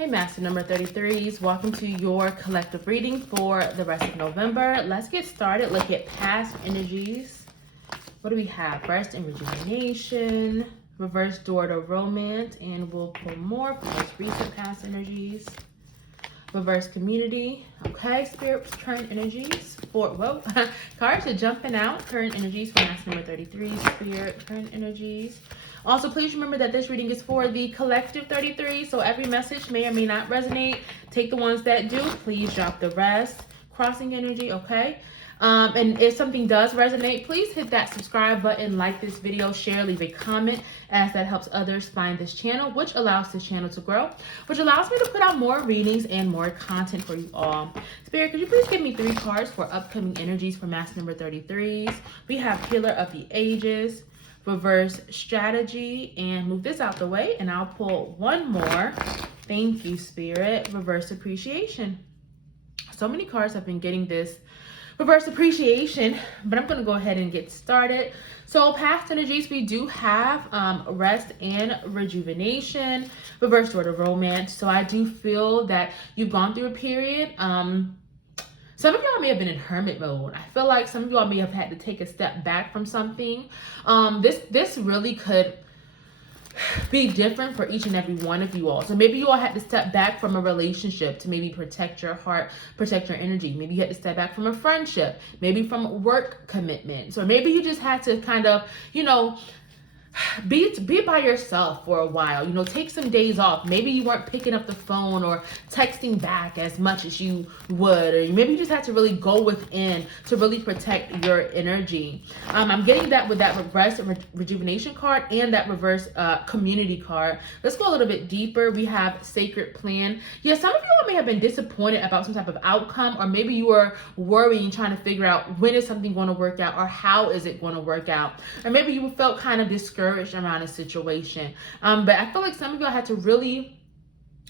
Hey, Master number 33s, welcome to your collective reading for the rest of November. Let's get started. Look at past energies. What do we have? Rest and rejuvenation, reverse door to romance, and we'll pull more for most recent past energies. Reverse community. Okay, Spirit, current energies for, whoa, cards are jumping out. Current energies for Master number 33, Spirit, current energies. Also, please remember that this reading is for the collective 33, so every message may or may not resonate. Take the ones that do. Please drop the rest. Crossing energy, okay? And if something does resonate, please hit that subscribe button, like this video, share, leave a comment, as that helps others find this channel, which allows this channel to grow, which allows me to put out more readings and more content for you all. Spirit, could you please give me 3 cards for upcoming energies for Master number 33s? We have Healer of the Ages, reverse strategy, and move this out the way, and I'll pull one more. Thank you, Spirit. Reverse appreciation. So many cards have been getting this reverse appreciation, but I'm going to go ahead and get started. So past energies, we do have rest and rejuvenation, reverse door to romance. So I do feel that you've gone through a period. Some of y'all may have been in hermit mode. I feel like some of y'all may have had to take a step back from something. This really could be different for each and every one of you all. So maybe you all had to step back from a relationship to maybe protect your heart, protect your energy. Maybe you had to step back from a friendship, maybe from work commitments, or maybe you just had to kind of, be by yourself for a while. Take some days off. Maybe you weren't picking up the phone or texting back as much as you would, or maybe you just had to really go within to really protect your energy. I'm getting that with that reverse rejuvenation card and that reverse community card. Let's go a little bit deeper. We have sacred plan. Yeah, some of you all may have been disappointed about some type of outcome, or maybe you were worrying, trying to figure out when is something going to work out, or how is it going to work out, or maybe you felt kind of discouraged around a situation. But I feel like some of y'all had to really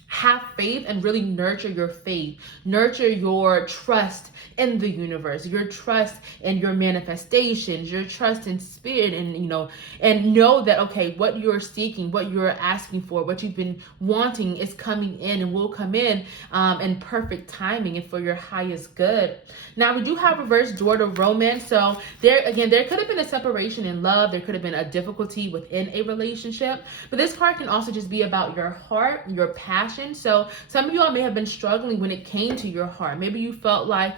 have faith and really nurture your faith, nurture your trust in the universe, your trust in your manifestations, your trust in spirit, and know that, okay, what you're seeking, what you're asking for, what you've been wanting is coming in and will come in perfect timing and for your highest good. Now, we do have reverse door to romance. So there could have been a separation in love. There could have been a difficulty within a relationship, but this card can also just be about your heart, your passion. So some of you all may have been struggling when it came to your heart. Maybe you felt like,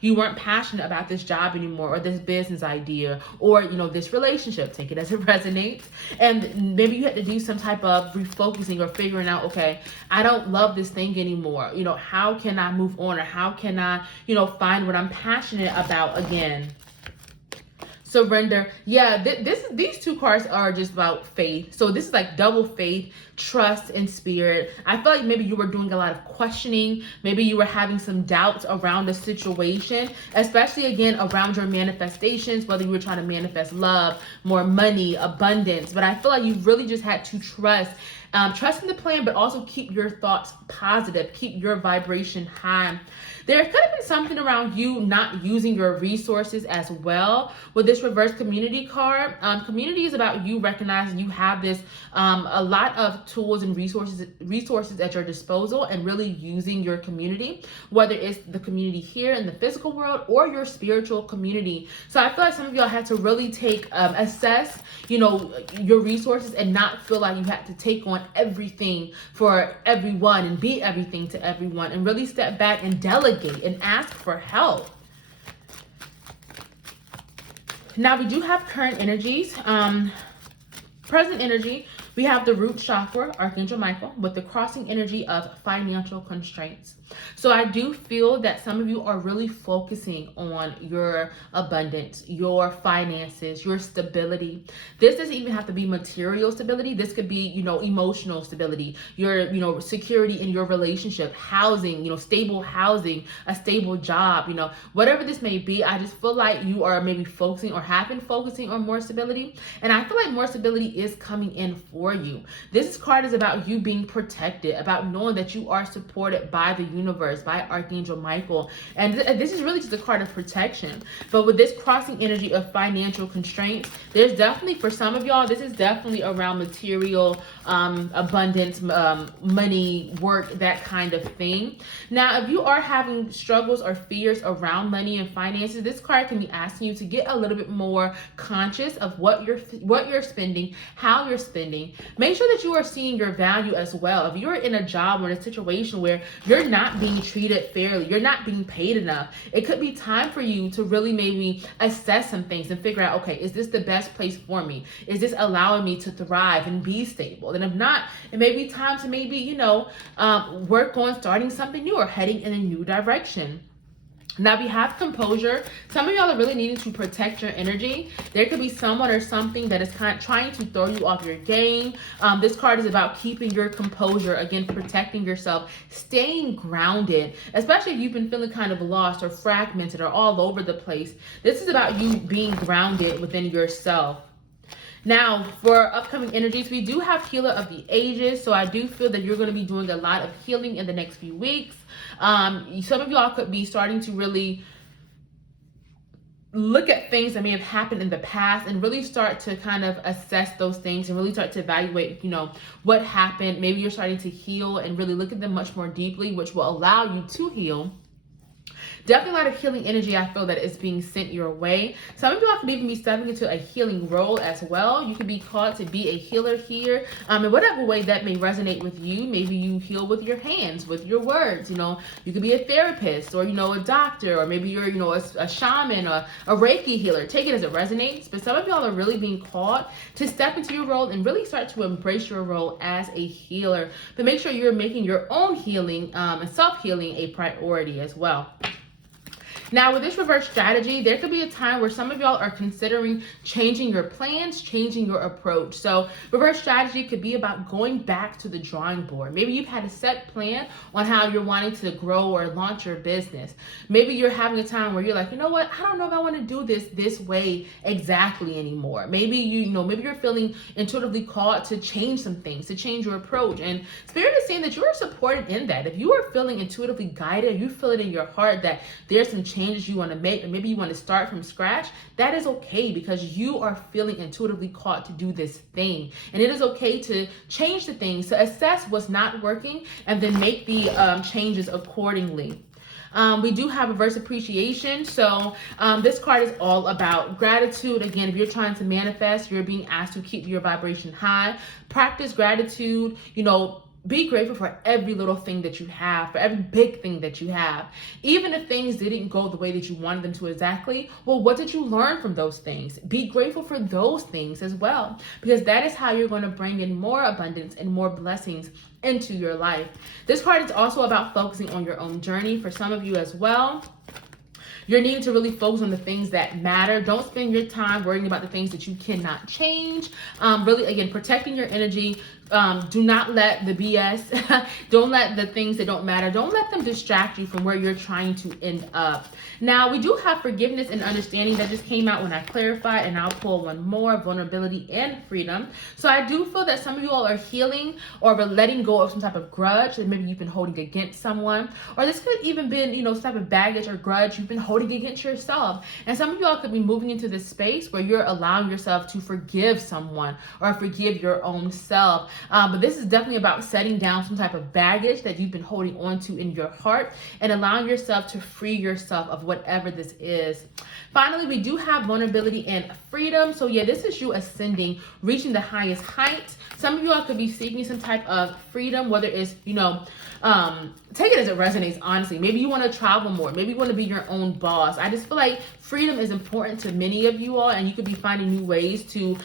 you weren't passionate about this job anymore, or this business idea, or, this relationship. Take it as it resonates. And maybe you had to do some type of refocusing or figuring out, okay, I don't love this thing anymore. How can I move on, or how can I, find what I'm passionate about again? Surrender. Yeah, these 2 cards are just about faith. So this is like double faith, trust, and spirit. I feel like maybe you were doing a lot of questioning. Maybe you were having some doubts around the situation, especially again around your manifestations, whether you were trying to manifest love, more money, abundance. But I feel like you really just had to trust in the plan, but also keep your thoughts positive, keep your vibration high. There could have been something around you not using your resources as well with this reverse community card. Community is about you recognizing you have this a lot of tools and resources at your disposal, and really using your community, whether it's the community here in the physical world or your spiritual community. So I feel like some of y'all had to really assess, your resources, and not feel like you had to take on everything for everyone and be everything to everyone, and really step back and delegate and ask for help. Now, we do have current energies. Present energy, we have the root chakra, Archangel Michael, with the crossing energy of financial constraints. So I do feel that some of you are really focusing on your abundance, your finances, your stability. This doesn't even have to be material stability. This could be, emotional stability, your security in your relationship, housing, stable housing, a stable job, whatever this may be. I just feel like you are maybe focusing or have been focusing on more stability. And I feel like more stability is coming in for for you. This card is about you being protected, about knowing that you are supported by the universe, by Archangel Michael. And this is really just a card of protection. But with this crossing energy of financial constraints, there's definitely, for some of y'all, this is definitely around material abundance, money, work, that kind of thing. Now, if you are having struggles or fears around money and finances, this card can be asking you to get a little bit more conscious of what you're spending, how you're spending. Make sure that you are seeing your value as well. If you're in a job or in a situation where you're not being treated fairly, you're not being paid enough, it could be time for you to really maybe assess some things and figure out, okay, is this the best place for me? Is this allowing me to thrive and be stable? And if not, it may be time to maybe, work on starting something new or heading in a new direction. Now, we have composure. Some of y'all are really needing to protect your energy. There could be someone or something that is kind of trying to throw you off your game. This card is about keeping your composure, again, protecting yourself, staying grounded, especially if you've been feeling kind of lost or fragmented or all over the place. This is about you being grounded within yourself. Now, for upcoming energies, we do have Healer of the Ages. So I do feel that you're going to be doing a lot of healing in the next few weeks. Some of y'all could be starting to really look at things that may have happened in the past and really start to kind of assess those things and really start to evaluate, what happened. Maybe you're starting to heal and really look at them much more deeply, which will allow you to heal. Definitely a lot of healing energy I feel that is being sent your way. Some of y'all could even be stepping into a healing role as well. You could be called to be a healer here. In whatever way that may resonate with you. Maybe you heal with your hands, with your words. You could be a therapist or, a doctor, or maybe you're, a shaman or a Reiki healer. Take it as it resonates. But some of y'all are really being called to step into your role and really start to embrace your role as a healer. But make sure you're making your own healing and self-healing a priority as well. Now, with this reverse strategy, there could be a time where some of y'all are considering changing your plans, changing your approach. So reverse strategy could be about going back to the drawing board. Maybe you've had a set plan on how you're wanting to grow or launch your business. Maybe you're having a time where you're like, you know what, I don't know if I want to do this way exactly anymore. Maybe maybe you're feeling intuitively called to change some things, to change your approach. And Spirit is saying that you are supported in that. If you are feeling intuitively guided, you feel it in your heart that there's some changes you want to make, or maybe you want to start from scratch, that is okay, because you are feeling intuitively called to do this thing. And it is okay to change the things, to assess what's not working, and then make the changes accordingly. We do have reverse appreciation. So this card is all about gratitude. Again, if you're trying to manifest, you're being asked to keep your vibration high. Practice gratitude, be grateful for every little thing that you have, for every big thing that you have. Even if things didn't go the way that you wanted them to exactly, well, what did you learn from those things? Be grateful for those things as well, because that is how you're going to bring in more abundance and more blessings into your life. This card is also about focusing on your own journey for some of you as well. You're needing to really focus on the things that matter. Don't spend your time worrying about the things that you cannot change. Really, again, protecting your energy. Do not let the BS, don't let the things that don't matter, don't let them distract you from where you're trying to end up. Now, we do have forgiveness and understanding that just came out when I clarified, and I'll pull one more, vulnerability and freedom. So I do feel that some of you all are healing or letting go of some type of grudge that maybe you've been holding against someone, or this could even been, some type of baggage or grudge you've been holding against yourself. And some of y'all could be moving into this space where you're allowing yourself to forgive someone or forgive your own self. But this is definitely about setting down some type of baggage that you've been holding on to in your heart and allowing yourself to free yourself of whatever this is. Finally, we do have vulnerability and freedom. So yeah, this is you ascending, reaching the highest heights. Some of you all could be seeking some type of freedom, whether it's, take it as it resonates, honestly. Maybe you want to travel more. Maybe you want to be your own boss. I just feel like freedom is important to many of you all, and you could be finding new ways to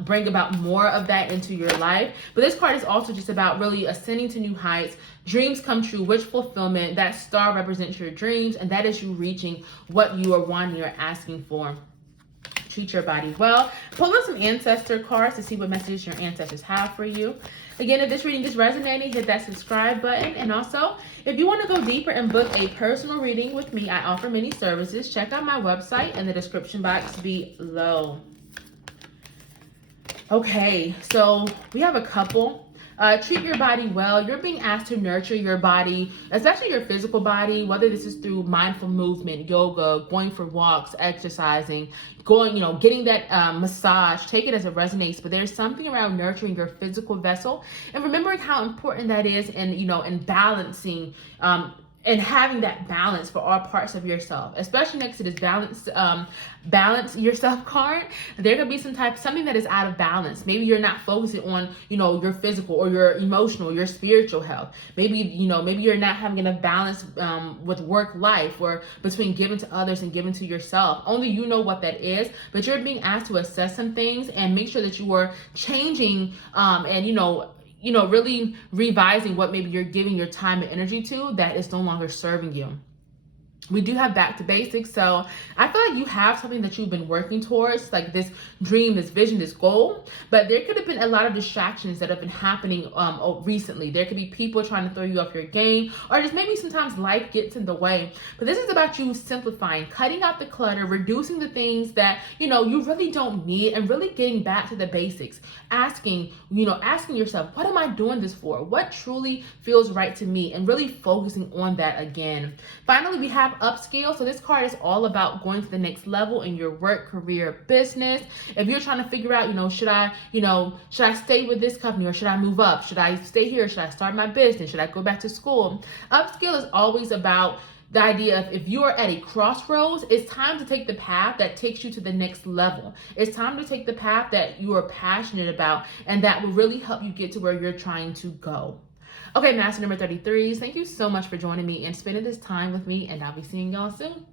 bring about more of that into your life. But this card is also just about really ascending to new heights, dreams come true, wish fulfillment. That star represents your dreams, and that is you reaching what you are wanting or asking for. Treat your body well. Pull out some ancestor cards to see what messages your ancestors have for you. Again, if this reading is resonating, hit that subscribe button. And also, if you want to go deeper and book a personal reading with me, I offer many services. Check out my website in the description box below. Okay, so we have a couple. Treat your body well. You're being asked to nurture your body, especially your physical body, whether this is through mindful movement, yoga, going for walks, exercising, going, getting that massage. Take it as it resonates, but there's something around nurturing your physical vessel and remembering how important that is, and in balancing and having that balance for all parts of yourself, especially next to this balance yourself card. There could be something that is out of balance. Maybe you're not focusing on your physical or your emotional, your spiritual health. Maybe you're not having enough balance with work life, or between giving to others and giving to yourself. Only you know what that is, but you're being asked to assess some things and make sure that you are changing and really revising what maybe you're giving your time and energy to that is no longer serving you. We do have back to basics. So I feel like you have something that you've been working towards, like this dream, this vision, this goal, but there could have been a lot of distractions that have been happening recently. There could be people trying to throw you off your game, or just maybe sometimes life gets in the way. But this is about you simplifying, cutting out the clutter, reducing the things that you really don't need, and really getting back to the basics. Asking yourself, what am I doing this for? What truly feels right to me? And really focusing on that again. Finally, we have upscale. So this card is all about going to the next level in your work, career, business. If you're trying to figure out, should I stay with this company, or should I move up? Should I stay here? Should I start my business? Should I go back to school? Upscale is always about the idea of, if you are at a crossroads, it's time to take the path that takes you to the next level. It's time to take the path that you are passionate about and that will really help you get to where you're trying to go. Okay, Master number 33s, thank you so much for joining me and spending this time with me, and I'll be seeing y'all soon.